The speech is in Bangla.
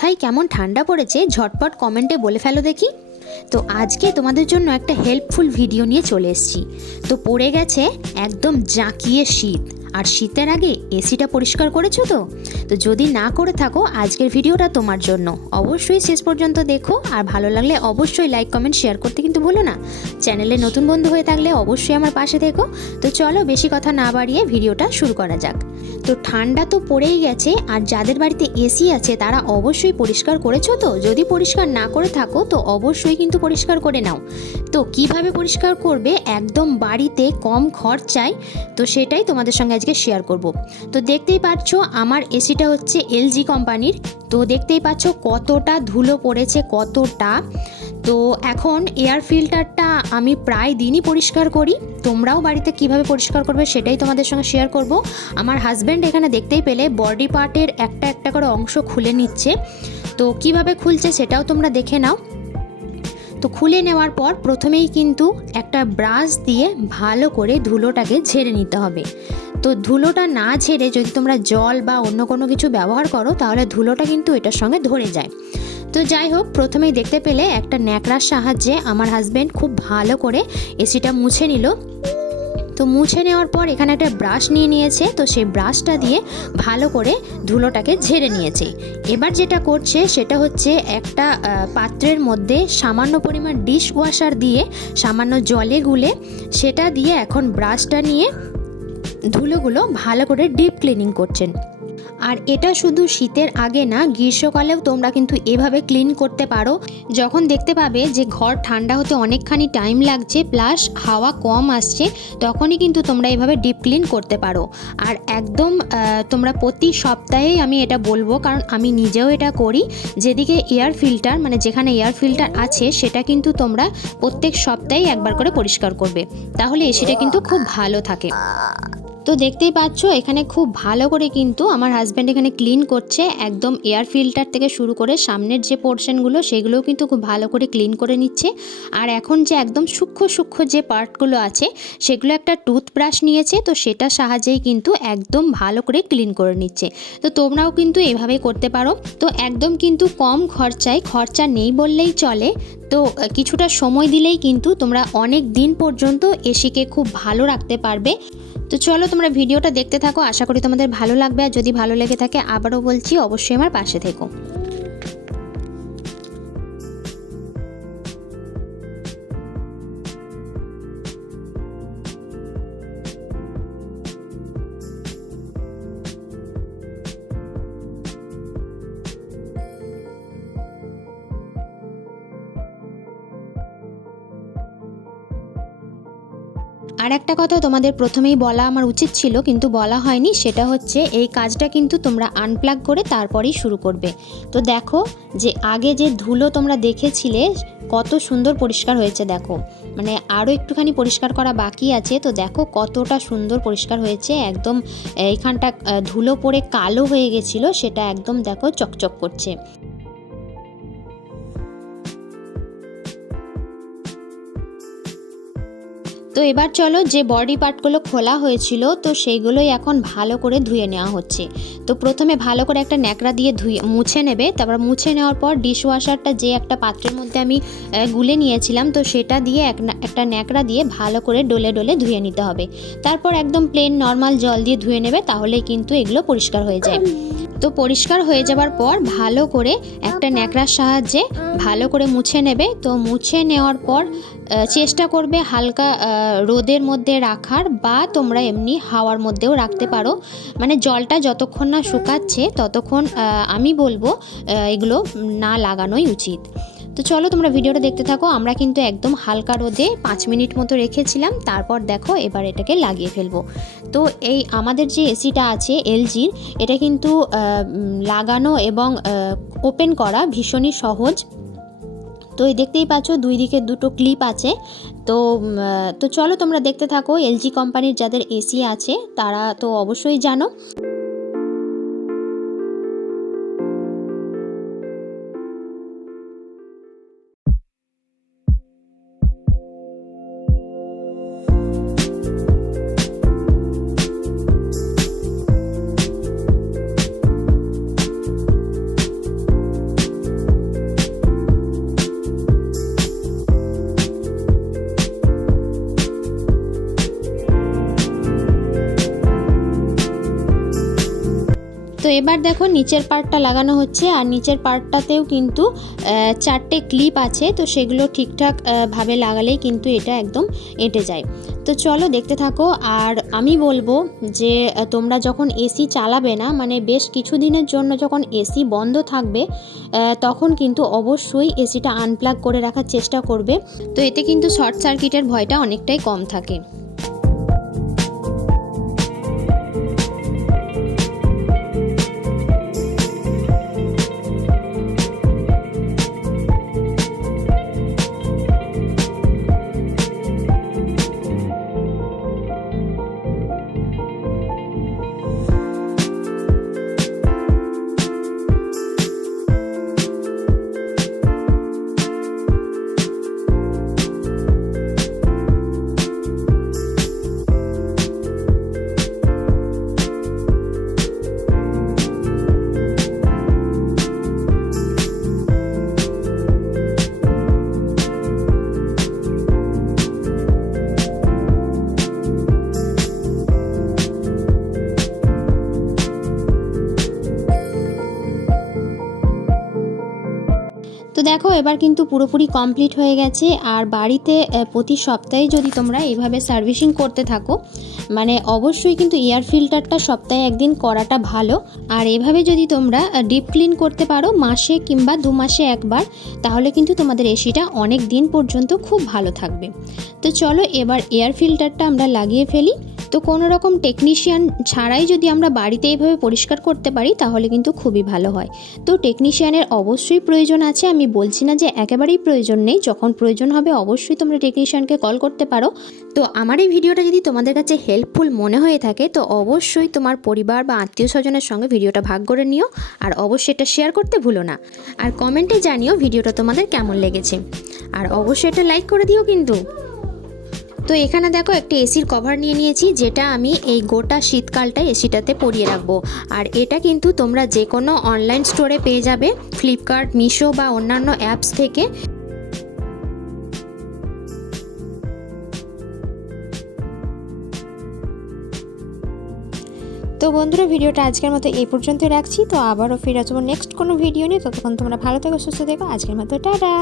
কোথায় কেমন ঠান্ডা পড়েছে ঝটপট কমেন্টে বলে ফেলো দেখি। তো আজকে তোমাদের জন্য একটা হেল্পফুল ভিডিও নিয়ে চলে এসেছি। তো পড়ে গেছে একদম জাঁকিয়ে শীত। আর শীতের আগে এসিটা পরিষ্কার করেছ তো? তো যদি না করে থাকো, আজকের ভিডিওটা তোমার জন্য। অবশ্যই শেষ পর্যন্ত দেখো, আর ভালো লাগলে অবশ্যই লাইক, কমেন্ট, শেয়ার করতে কিন্তু ভুলো না। চ্যানেলে নতুন বন্ধু হয়ে থাকলে অবশ্যই আমার পাশে থেকো। তো চলো বেশি কথা না বাড়িয়ে ভিডিওটা শুরু করা যাক। তো ঠান্ডা তো পড়েই গেছে, আর যাদের বাড়িতে এসি আছে, তারা অবশ্যই পরিষ্কার করেছ তো? যদি পরিষ্কার না করে থাকো, তো অবশ্যই কিন্তু পরিষ্কার করে নাও। তো কীভাবে পরিষ্কার করবে? একদম বাড়িতে কম খরচায়। তো সেটাই তোমাদের সঙ্গে আজকে শেয়ার করব। তো দেখতেই পাচ্ছ আমার এসিটা হচ্ছে এলজি কোম্পানির তো দেখতেই পাচ্ছ কতটা ধুলো পড়েছে, কতটা। তো এখন এয়ার ফিল্টারটা আমি প্রায় দিনই পরিষ্কার করি। তোমরাও বাড়িতে কীভাবে পরিষ্কার করবে সেটাই তোমাদের সঙ্গে শেয়ার করব। আমার হাজব্যান্ড এখানে দেখতেই পেলে বডি পার্টের একটা একটা করে অংশ খুলে নিচ্ছে। তো কীভাবে খুলছে সেটাও তোমরা দেখে নাও। তো খুলে নেওয়ার পর প্রথমেই কিন্তু একটা ব্রাশ দিয়ে ভালো করে ধুলোটাকে ঝেড়ে নিতে হবে। তো ধুলোটা না ঝেড়ে যদি তোমরা জল বা অন্য কোনো কিছু ব্যবহার করো, তাহলে ধুলোটা কিন্তু এটার সঙ্গে ধরে যায়। তো যাই হোক, প্রথমেই দেখতে পেলে একটা ন্যাকড়ার সাহায্যে আমার হাজব্যান্ড খুব ভালো করে এসিটা মুছে নিল। তো মুছে নেওয়ার পর এখানে একটা ব্রাশ নিয়ে নিয়েছে। তো সেই ব্রাশটা দিয়ে ভালো করে ধুলোটাকে ঝেড়ে নিয়েছে। এবার যেটা করছে সেটা হচ্ছে একটা পাত্রের মধ্যে সামান্য পরিমাণ ডিশ ওয়াশার দিয়ে সামান্য জলে গুলে সেটা দিয়ে এখন ব্রাশটা নিয়ে ধুলোগুলো ভালো করে ডিপ ক্লিনিং করছেন। আর এটা শুধু শীতের আগে না, গ্রীষ্মকালেও তোমরা কিন্তু এভাবে ক্লিন করতে পারো। যখন দেখতে পাবে যে ঘর ঠান্ডা হতে অনেকখানি টাইম লাগছে প্লাস হাওয়া কম আসছে, তখনই কিন্তু তোমরা এভাবে ডিপ ক্লিন করতে পারো। আর একদম তোমরা প্রতি সপ্তাহেই আমি এটা বলব, কারণ আমি নিজেও এটা করি। যেদিকে এয়ার ফিল্টার মানে যেখানে এয়ার ফিল্টার আছে, সেটা কিন্তু তোমরা প্রত্যেক সপ্তাহেই একবার করে পরিষ্কার করবে। তাহলে এসিটা কিন্তু খুব ভালো থাকে। তো দেখতেই পাচ্ছ, এখানে খুব ভালো করে কিন্তু আমার হাজব্যান্ড এখানে ক্লিন করছে। একদম এয়ার ফিল্টার থেকে শুরু করে সামনের যে পোর্শনগুলো সেগুলোও কিন্তু খুব ভালো করে ক্লিন করে নিচ্ছে। আর এখন যে একদম সূক্ষ্ম সূক্ষ্ম যে পার্টগুলো আছে, সেগুলো একটা টুথব্রাশ নিয়েছে, তো সেটার সাহায্যেই কিন্তু একদম ভালো করে ক্লিন করে নিচ্ছে। তো তোমরাও কিন্তু এভাবে করতে পারো। তো একদম কিন্তু কম খরচায়, খরচা নেই বললেই চলে। তো কিছুটা সময় দিলেই কিন্তু তোমরা অনেক দিন পর্যন্ত এসিকে খুব ভালো রাখতে পারবে। তো চলো তোমরা ভিডিওটা দেখতে থাকো, আশা করি তোমাদের ভালো লাগবে। আর যদি ভালো লেগে থাকে, আবারও বলছি, অবশ্যই আমার পাশে থেকো। আর একটা কথা তোমাদের প্রথমেই বলা আমার উচিত ছিল, কিন্তু বলা হয়নি, সেটা হচ্ছে এই কাজটা কিন্তু তোমরা আনপ্লাগ করে তারপরেই শুরু করবে। তো দেখো যে আগে যে ধুলো তোমরা দেখেছিলে, কত সুন্দর পরিষ্কার হয়েছে দেখো। মানে আরও একটুখানি পরিষ্কার করা বাকি আছে, তো দেখো কতটা সুন্দর পরিষ্কার হয়েছে, একদম এইখানটা ধুলো পড়ে কালো হয়ে গেছিল, সেটা একদম দেখো চকচক করছে। তো এবার চলো যে বডি পার্টগুলো খোলা হয়েছিল, তো সেইগুলোই এখন ভালো করে ধুয়ে নেওয়া হচ্ছে। তো প্রথমে ভালো করে একটা ন্যাকড়া দিয়ে ধুয়ে, মুছে নেবে, তারপর মুছে নেওয়ার পর ডিশ ওয়াশারটা যে একটা পাত্রের মধ্যে আমি গুলে নিয়েছিলাম, তো সেটা দিয়ে একটা ন্যাকড়া দিয়ে ভালো করে ডলে ডলে ধুয়ে নিতে হবে। তারপর একদম প্লেন নর্মাল জল দিয়ে ধুয়ে নেবে, তাহলেই কিন্তু এগুলো পরিষ্কার হয়ে যায়। তো পরিষ্কার হয়ে যাবার পর ভালো করে একটা ন্যাকড়ার সাহায্যে ভালো করে মুছে নেবে। তো মুছে নেওয়ার পর চেষ্টা করবে হালকা রোদের মধ্যে রাখার বা তোমরা এমনি হাওয়ার মধ্যেও রাখতে পারো। মানে জলটা যতক্ষণ না শুকাচ্ছে ততক্ষণ আমি বলব এগুলো না লাগানোই উচিত। তো চলো তোমরা ভিডিওটা দেখতে থাকো। আমরা কিন্তু একদম হালকা রোদে পাঁচ মিনিট মতো রেখেছিলাম। তারপর দেখো এবার এটাকে লাগিয়ে ফেলব। তো এই আমাদের যে এসিটা আছে এলজির এটা কিন্তু লাগানো এবং ওপেন করা ভীষণই সহজ। তো এই দেখতেই পাচ্ছ, দুই দিকে দুটো ক্লিপ আছে। তো তো চলো তোমরা দেখতে থাকো, এলজি কোম্পানির যাদের এসি আছে, তারা তো অবশ্যই জানো। তো এবার দেখো নিচের পার্টটা লাগানো হচ্ছে, আর নিচের পার্টটাতেও কিন্তু চারটে ক্লিপ আছে, তো সেগুলো ঠিকঠাক ভাবে লাগালেই কিন্তু এটা একদম এঁটে যায়। তো চলো দেখতে থাকো, আর আমি বলব যে তোমরা যখন এসি চালাবে না মানে বেশ কিছু দিনের জন্য যখন এসি বন্ধ থাকবে তখন কিন্তু অবশ্যই এসিটা আনপ্লাগ করে রাখার চেষ্টা করবে। তো এতে কিন্তু শর্ট সার্কিটের ভয়টা অনেকটাই কম থাকে। দেখো, এবার কিন্তু পুরোপুরি কমপ্লিট হয়ে গেছে। আর বাড়িতে প্রতি সপ্তাহে যদি তোমরা এভাবে সার্ভিসিং করতে থাকো মানে অবশ্যই কিন্তু এয়ার ফিল্টারটা সপ্তাহে একদিন করাটা ভালো। আর এভাবে যদি তোমরা ডিপ ক্লিন করতে পারো মাসে কিংবা দু মাসে একবার, তাহলে কিন্তু তোমাদের এসিটা অনেক দিন পর্যন্ত খুব ভালো থাকবে। তো চলো, এবার এয়ার ফিল্টারটা আমরা লাগিয়ে ফেলি। তো কোনো রকম টেকনিশিয়ান ছাড়াই যদি আমরা বাড়িতে এইভাবে পরিষ্কার করতে পারি, তাহলে কিন্তু খুবই ভালো হয়। তো টেকনিশিয়ানের অবশ্যই প্রয়োজন আছে। আমি বলছি না যে একেবারেই প্রয়োজন নেই। যখন প্রয়োজন হবে অবশ্যই তোমরা টেকনিশিয়ানকে কল করতে পারো। তো আমার এই ভিডিওটা যদি তোমাদের কাছে হেল্পফুল মনে হয়ে থাকে, তো অবশ্যই তোমার পরিবার বা আত্মীয় স্বজনের সঙ্গে ভিডিওটা ভাগ করে নিও। আর অবশ্যই এটা শেয়ার করতে ভুলো না। আর কমেন্টে জানিও ভিডিওটা তোমাদের কেমন লেগেছে। আর অবশ্যই এটা লাইক করে দিও কিন্তু। তো এখানে দেখো একটা এসির কভার নিয়ে নিয়েছি, যেটা আমি এই গোটা শীতকালটা এসিটাতে পরিয়ে রাখব। আর এটা কিন্তু তোমরা যে কোনো অনলাইন স্টোরে পেয়ে যাবে, ফ্লিপকার্ট, মিশো বা অন্যান্য অ্যাপস থেকে। তো বন্ধুরা, ভিডিওটা আজকের মতো এই পর্যন্তই রাখছি। তো আবারও ফিরে আসব নেক্সট কোনো ভিডিও নিয়ে। ততক্ষণ তোমরা ভালো থেকো, সুস্থ থেকো। আজকের মতো, টাটা!